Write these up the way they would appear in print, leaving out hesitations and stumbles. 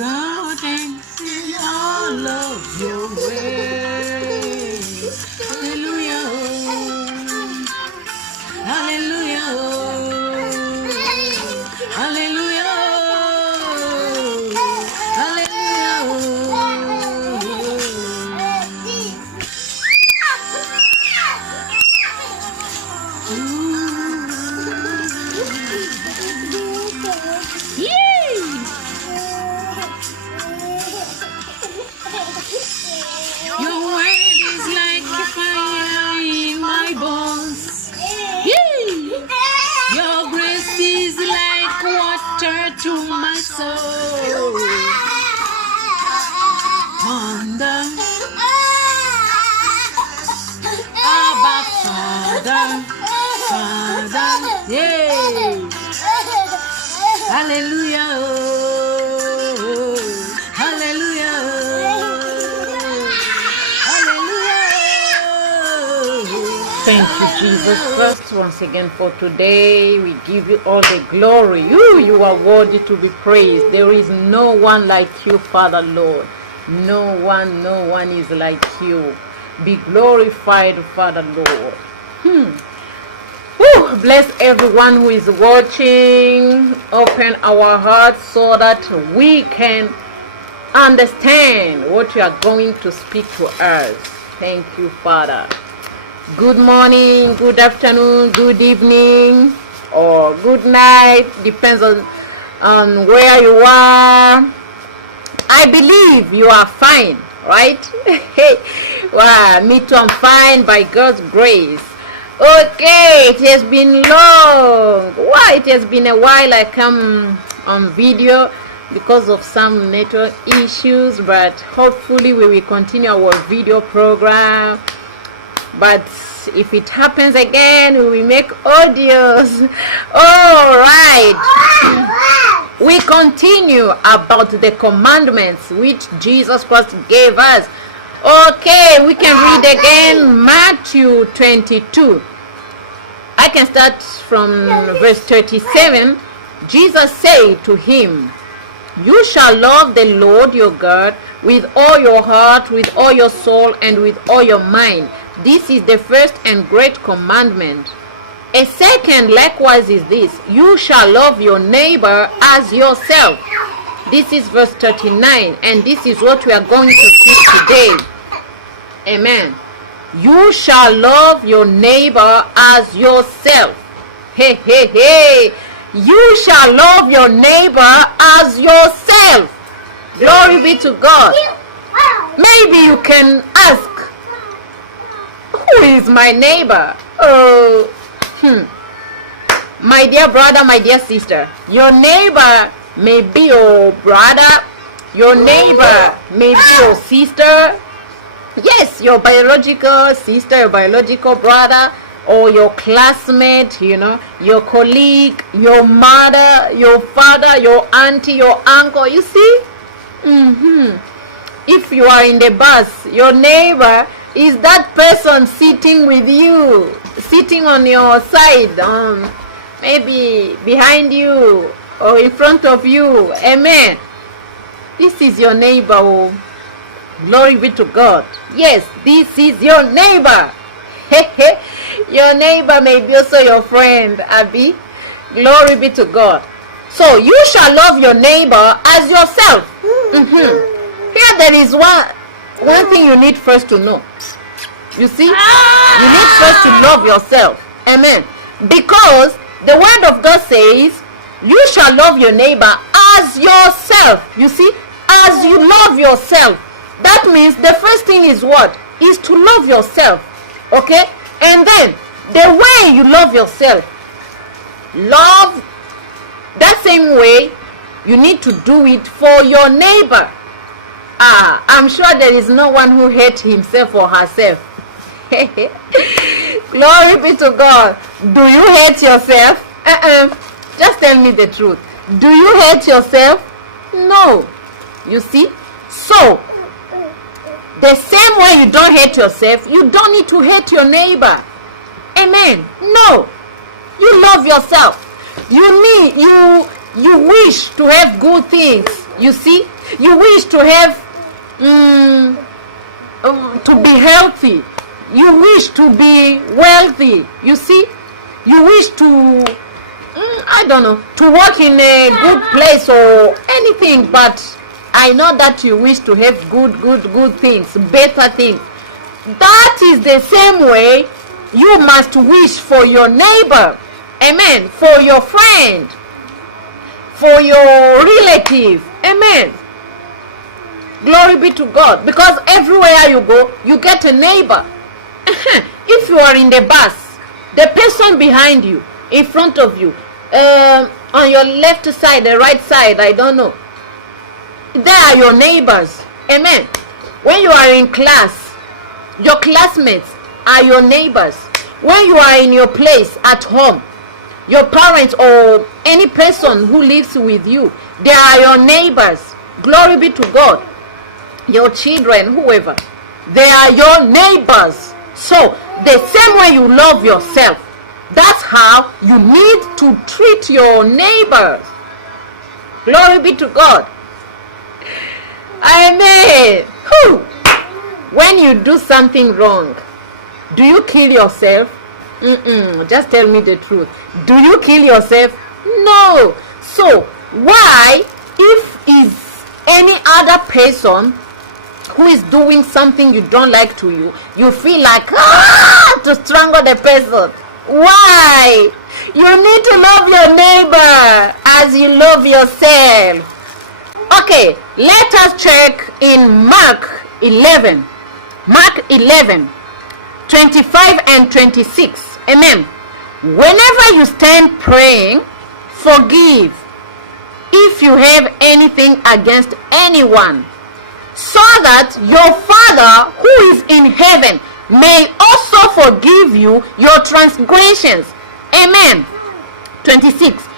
God thanks in all of your ways. Hallelujah. Hallelujah. Hallelujah. Your word is like fire in my bones. Your grace is like water to my soul. Wonder, Abba Father, Father, yeah. Hallelujah, hallelujah, hallelujah. Thank you, Jesus Christ, once again for today. We give you all the glory. You are worthy to be praised. There is no one like you, Father Lord. No one is like you. Be glorified, Father Lord. Bless everyone who is watching. Open our hearts so that we can understand what you are going to speak to us. Thank you, Father. Good morning, good afternoon, good evening, or good night. Depends on where you are. I believe you are fine, right? Wow, me too, I'm fine by God's grace. Okay, it has been long. Why? It has been a while I come on video because of some network issues, but hopefully we will continue our video program. But if it happens again, we will make audios. All right. We continue about the commandments which Jesus Christ gave us. Okay, we can read again Matthew 22. I can start from verse 37. Jesus said to him, "You shall love the Lord your God with all your heart, with all your soul, and with all your mind. This is the first and great commandment. A second likewise is this, you shall love your neighbor as yourself." This is verse 39, and this is what we are going to see today. Amen. You shall love your neighbor as yourself. Hey, hey, hey. You shall love your neighbor as yourself. Glory be to God. Maybe you can ask, who is my neighbor? My dear brother, my dear sister, your neighbor may be your brother, your neighbor may be your sister, yes, your biological sister, your biological brother, or your classmate, your colleague, your mother, your father, your auntie, your uncle. You see, if you are in the bus, your neighbor is that person sitting with you, sitting on your side, maybe behind you or in front of you. Amen. This is your neighbor. Glory be to God. Yes, this is your neighbor. Your neighbor may be also your friend, Abby. Glory be to God. So you shall love your neighbor as yourself. Here there is one thing you need first to know. You see, you need first to love yourself. Amen. Because the word of God says, you shall love your neighbor as yourself. You see, as you love yourself. That means the first thing is what? Is to love yourself. Okay? And then, the way you love yourself, love that same way, you need to do it for your neighbor. I'm sure there is no one who hates himself or herself. Glory be to God. Do you hate yourself? Just tell me the truth. Do you hate yourself? No. You see? So, the same way you don't hate yourself, you don't need to hate your neighbor. Amen. No. You love yourself. You wish to have good things. You see? You wish to have to be healthy. You wish to be wealthy. You see, you wish to I don't know, to work in a good place or anything, but I know that you wish to have good things, better things. That is the same way you must wish for your neighbor. Amen. For your friend, for your relative. Amen. Glory be to God. Because everywhere you go, you get a neighbor. If you are in the bus, the person behind you, in front of you, on your left side, the right side, I don't know, they are your neighbors. Amen. When you are in class, your classmates are your neighbors. When you are in your place at home, your parents or any person who lives with you, they are your neighbors. Glory be to God. Your children, whoever, they are your neighbors. So the same way you love yourself, that's how you need to treat your neighbors. Glory be to God. Amen. Whew. When you do something wrong, do you kill yourself? Just tell me the truth. Do you kill yourself? No. So why, if is any other person who is doing something you don't like to you, you feel like to strangle the person? Why? You need to love your neighbor as you love yourself. Okay, let us check in Mark 11. Mark 11, 25 and 26. Amen. Whenever you stand praying, forgive if you have anything against anyone, so that your Father who is in heaven may also forgive you your transgressions. Amen. 26.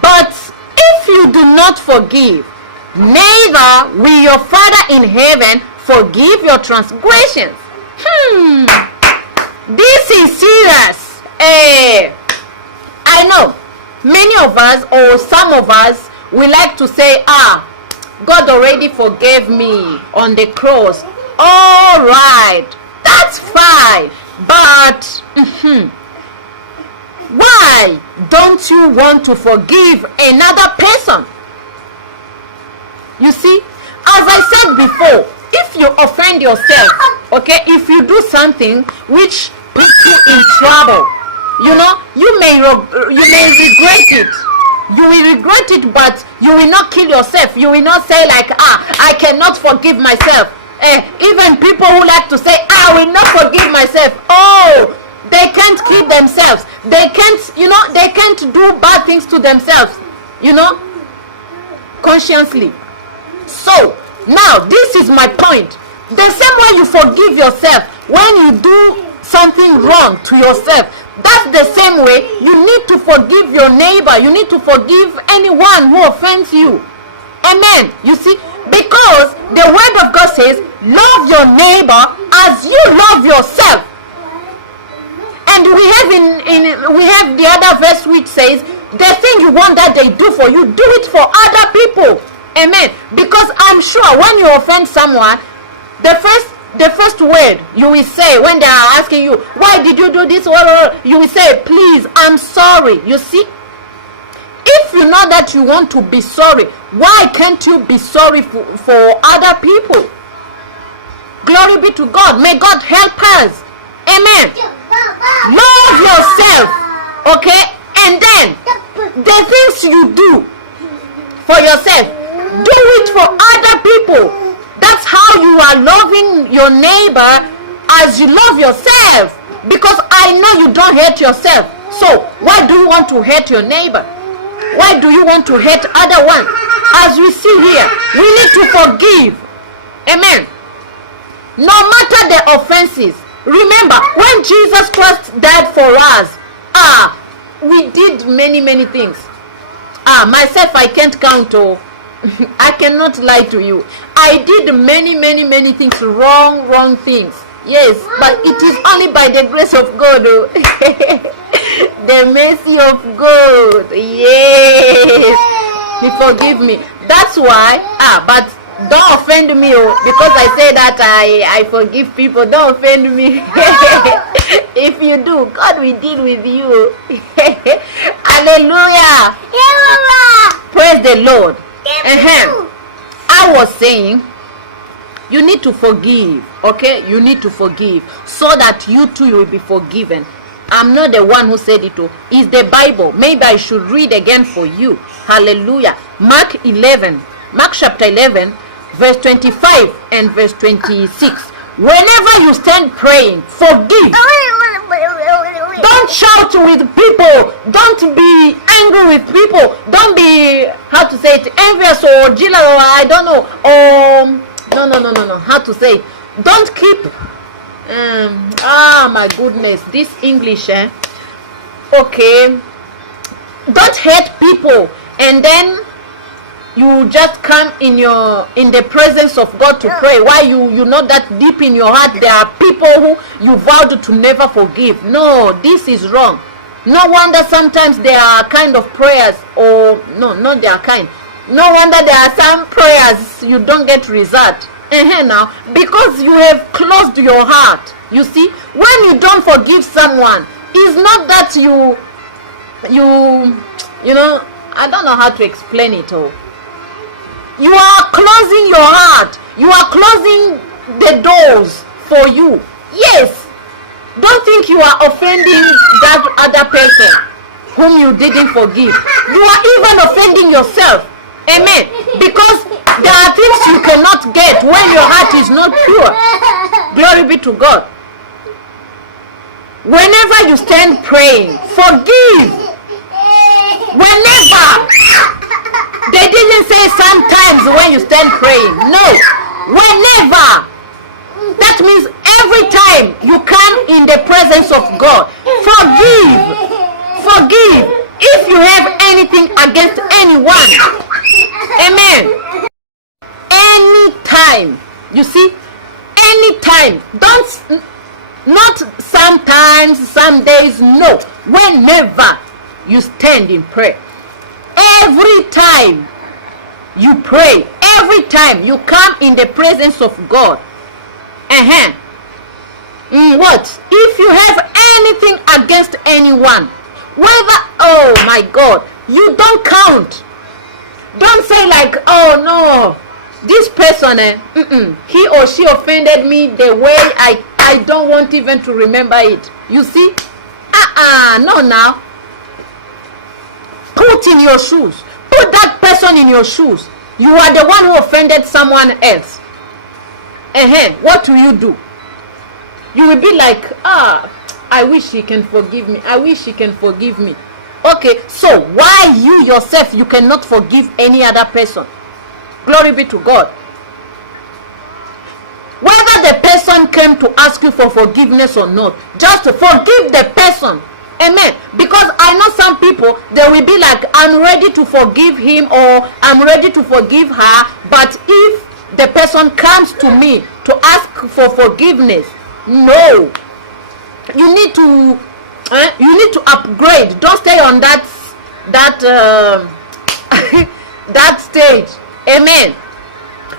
But if you do not forgive, neither will your Father in heaven forgive your transgressions. This is serious. I know many of us, or some of us, we like to say, God already forgave me on the cross. All right, that's fine. But why don't you want to forgive another person? You see, as I said before, if you offend yourself, okay, if you do something which puts you in trouble, you know, you may regret it. You will regret it, but you will not kill yourself. You will not say like, I cannot forgive myself. Even people who like to say, I will not forgive myself. Oh, they can't keep themselves. They can't, they can't do bad things to themselves, consciously. So, now, this is my point. The same way you forgive yourself when you do something wrong to yourself, that's the same way you need to forgive your neighbor. You need to forgive anyone who offends you. Amen. You see, because the word of God says, love your neighbor as you love yourself. And we have the other verse which says, the thing you want that they do for you, do it for other people. Amen. Because I'm sure when you offend someone, the first word you will say when they are asking you, why did you do this? You will say, please, I'm sorry. You see, if you know that you want to be sorry, why can't you be sorry for other people? Glory be to God. May God help us. Amen. Love yourself. Okay? And then the things you do for yourself, do it for other people. That's how you are loving your neighbor as you love yourself. Because I know you don't hate yourself. So why do you want to hate your neighbor? Why do you want to hate other one? As we see here, we need to forgive. Amen. No matter the offenses. Remember, when Jesus Christ died for us, we did many things. Myself, I can't count. I cannot lie to you. I did many things, wrong things. Yes, but it is only by the grace of God. The mercy of God. Yes, He forgive me. That's why. But Don't offend me, oh, because I say that I forgive people. Don't offend me. If you do, God will deal with you. Hallelujah. Praise the Lord. I was saying, you need to forgive, okay? You need to forgive so that you too will be forgiven. I'm not the one who said it. It's the Bible. Maybe I should read again for you. Hallelujah. Mark chapter 11, verse 25 and verse 26. Whenever you stand praying, forgive. Don't shout with people. Don't be angry with people. Don't be, how to say it, envious or jealous or I don't know. No. How to say it? Don't keep. My goodness, this English. Okay. Don't hate people, and then you just come in the presence of God to pray. Why you know that deep in your heart there are people who you vowed to never forgive. No, this is wrong. No wonder sometimes there are kind of prayers, or no, not they are kind. No wonder there are some prayers you don't get result. Now, because you have closed your heart. You see, when you don't forgive someone, it's not that you know, I don't know how to explain it all. You are closing your heart. You are closing the doors for you. Yes. Don't think you are offending that other person whom you didn't forgive. You are even offending yourself. Amen. Because there are things you cannot get when your heart is not pure. Glory be to God. Whenever you stand praying, forgive. Whenever. They didn't say sometimes when you stand praying. No. Whenever. That means every time you come in the presence of God, forgive. Forgive. If you have anything against anyone. Amen. Anytime. You see? Anytime. Not sometimes, some days. No. Whenever you stand in prayer. Every time you pray, every time you come in the presence of God. What? If you have anything against anyone, whether, oh my God, you don't count. Don't say like, oh no, this person, he or she offended me the way I don't want even to remember it. You see? No now. Put in your shoes. Put that person in your shoes. You are the one who offended someone else. What will you do? You will be like, I wish he can forgive me. I wish he can forgive me. Okay, so why you yourself, you cannot forgive any other person? Glory be to God. Whether the person came to ask you for forgiveness or not, just forgive the person. Amen. Because I know some people, they will be like, I'm ready to forgive him or I'm ready to forgive her. But if the person comes to me to ask for forgiveness, no. You need to upgrade. Don't stay on that that stage. Amen.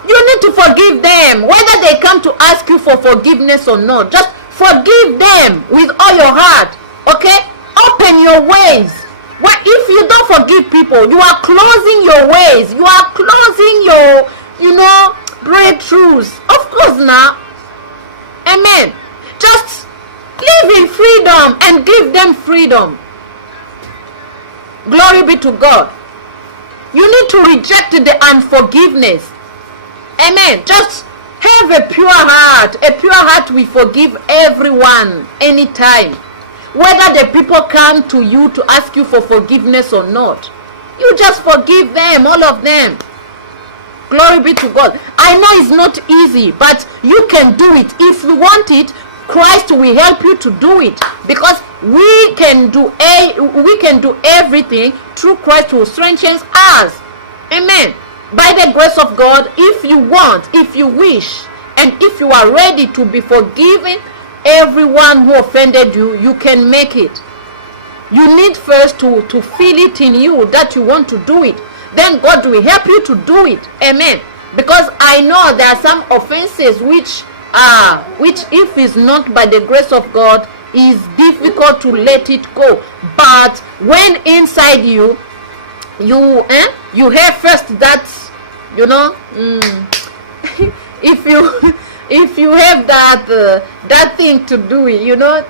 You need to forgive them. Whether they come to ask you for forgiveness or not, just forgive them with all your heart. Okay? Open your ways. Well, if you don't forgive people, you are closing your ways. You are closing your, breakthroughs. Of course now. Amen. Just live in freedom and give them freedom. Glory be to God. You need to reject the unforgiveness. Amen. Just have a pure heart. A pure heart will forgive everyone anytime. Whether the people come to you to ask you for forgiveness or not, you just forgive them, all of them. Glory be to God. I know it's not easy, but you can do it. If you want it, Christ will help you to do it, because we can do everything through Christ who strengthens us. Amen. By the grace of God, if you want, if you wish, and if you are ready to be forgiven, everyone who offended you, you can make it. You need first to feel it in you that you want to do it. Then God will help you to do it. Amen. Because I know there are some offenses which if it's not by the grace of God, is difficult to let it go. But when inside you have first that, if you have that thing to do,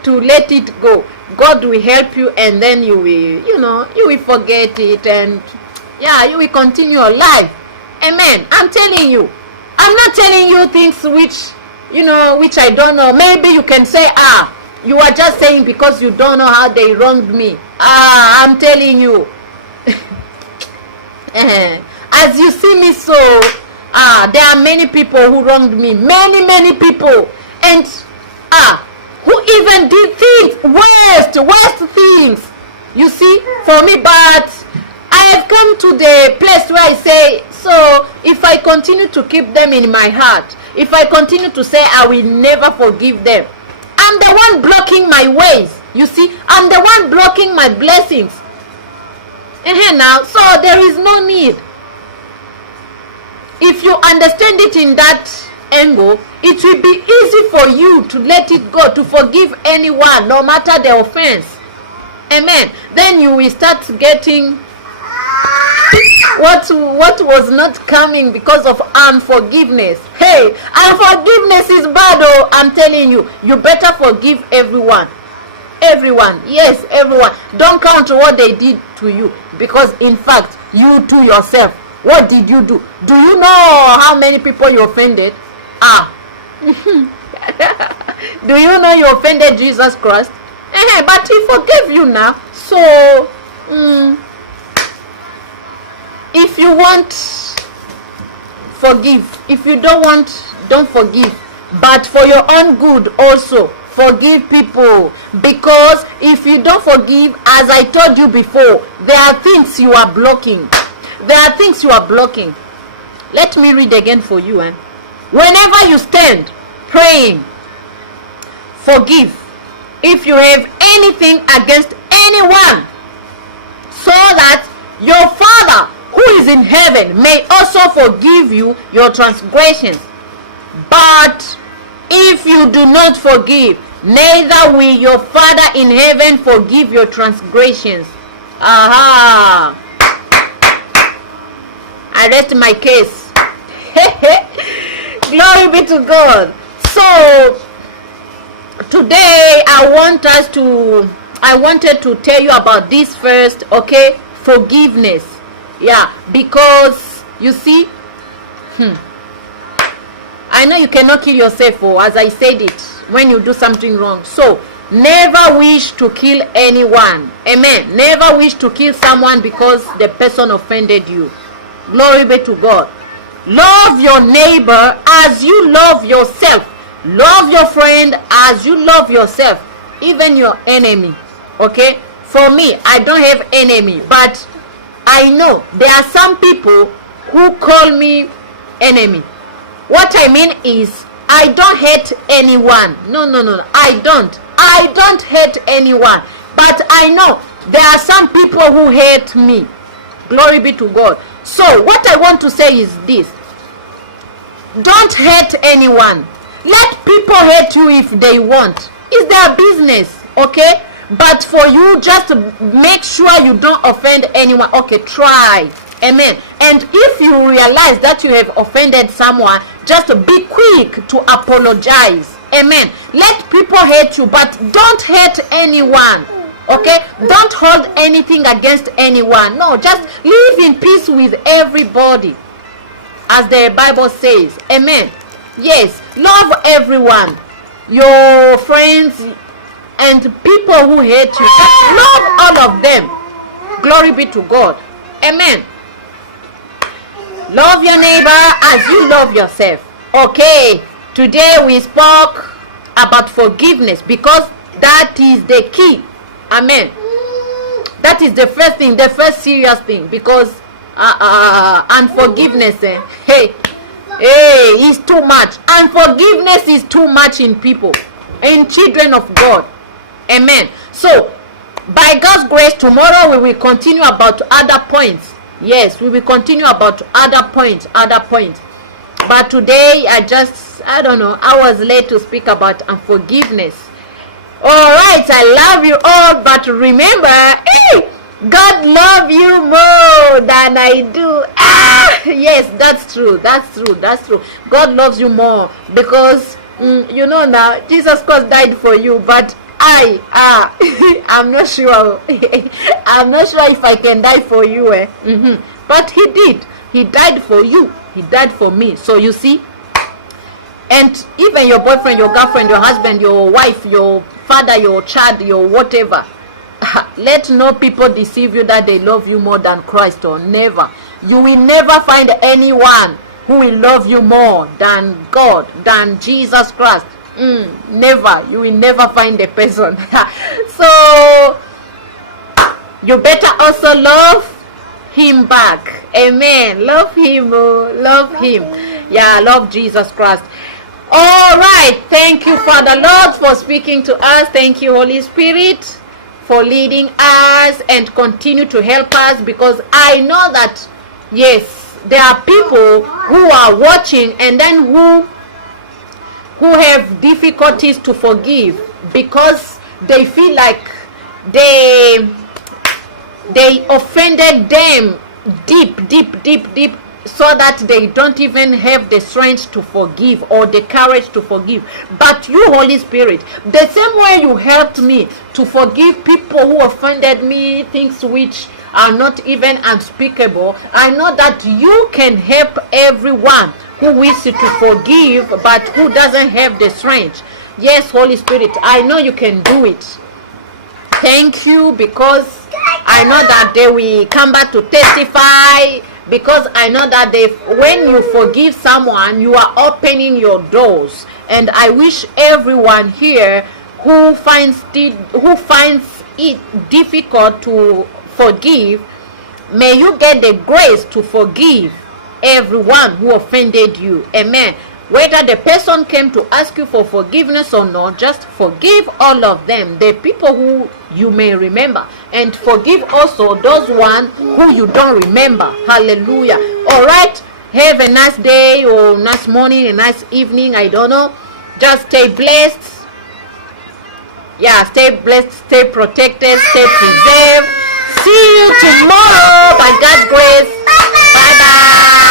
to let it go, God will help you, and then you will forget it, and you will continue your life. Amen. I'm telling you, I'm not telling you things which I don't know. Maybe you can say, you are just saying because you don't know how they wronged me. I'm telling you. As you see me, so there are many people who wronged me, many people, and who even did things, worst things, you see, for me. But I have come to the place where I say, so if I continue to keep them in my heart, if I continue to say I will never forgive them, I'm the one blocking my ways, you see, I'm the one blocking my blessings. Now, so there is no need. If you understand it in that angle, it will be easy for you to let it go, to forgive anyone, no matter the offense. Amen. Then you will start getting what was not coming because of unforgiveness. Hey, unforgiveness is bad. Oh, I'm telling you, you better forgive everyone. Yes, everyone. Don't count what they did to you, because in fact, you to yourself, what did you do? Do you know how many people you offended? Do you know you offended Jesus Christ? But he forgave you now. So if you want, forgive. If you don't want, don't forgive. But for your own good also, forgive people. Because if you don't forgive, as I told you before, there are things you are blocking. Let me read again for you. Whenever you stand praying, forgive if you have anything against anyone, so that your Father who is in heaven may also forgive you your transgressions. But if you do not forgive, neither will your Father in heaven forgive your transgressions. I rest my case. Glory be to God. So today I wanted to tell you about this first, okay? Forgiveness. Because you see, I know you cannot kill yourself, as I said it, when you do something wrong. So never wish to kill anyone. Amen. Never wish to kill someone because the person offended you. Glory be to God. Love your neighbor as you love yourself. Love your friend as you love yourself, even your enemy. Okay? For me, I don't have enemy, but I know there are some people who call me enemy. What I mean is, I don't hate anyone. No. I don't hate anyone. But I know there are some people who hate me. Glory be to God. So what I want to say is this: don't hate anyone. Let people hate you if they want. It's their business, okay? But for you, just make sure you don't offend anyone. Okay, try. Amen. And if you realize that you have offended someone, just be quick to apologize. Amen. Let people hate you, but don't hate anyone. Okay? Don't hold anything against anyone. No, just live in peace with everybody, as the Bible says. Amen. Yes, love everyone, your friends and people who hate you. Love all of them. Glory be to God. Amen. Love your neighbor as you love yourself. Okay, today we spoke about forgiveness, because that is the key. Amen. That is the first thing, the first serious thing, because unforgiveness, is too much. Unforgiveness is too much in people, in children of God. Amen. So by God's grace, tomorrow we will continue about other points. Yes, we will continue about other points. But today I don't know, I was led to speak about unforgiveness. All right, I love you all, but remember, God love you more than I do. Yes, that's true. God loves you more because now Jesus Christ died for you, but I'm not sure. I'm not sure if I can die for you. But he did. He died for you. He died for me. So you see, and even your boyfriend, your girlfriend, your husband, your wife, your father, your child, your whatever, let no people deceive you that they love you more than Christ, or never. You will never find anyone who will love you more than God, than Jesus Christ. Never. You will never find a person. So you better also love him back. Amen. Love him. Love him. Yeah, love Jesus Christ. All right. Thank you, Father Lord, for speaking to us. Thank you, Holy Spirit, for leading us and continue to help us, because I know that, yes, there are people who are watching and then who have difficulties to forgive because they feel like they offended them deep, so that they don't even have the strength to forgive or the courage to forgive. But you, Holy Spirit, the same way you helped me to forgive people who offended me, things which are not even unspeakable, I know that you can help everyone who wishes to forgive but who doesn't have the strength. Yes, Holy Spirit, I know you can do it. Thank you, because I know that they will come back to testify, because I know that when you forgive someone, you are opening your doors. And I wish everyone here who finds it difficult to forgive, may you get the grace to forgive everyone who offended you. Amen. Whether the person came to ask you for forgiveness or not, just forgive all of them, the people who you may remember, and forgive also those ones who you don't remember. Hallelujah. All right, have a nice day, or nice morning, a nice evening, I don't know. Just stay blessed. Yeah, stay blessed, stay protected, stay preserved. See you tomorrow by God's grace. Bye bye.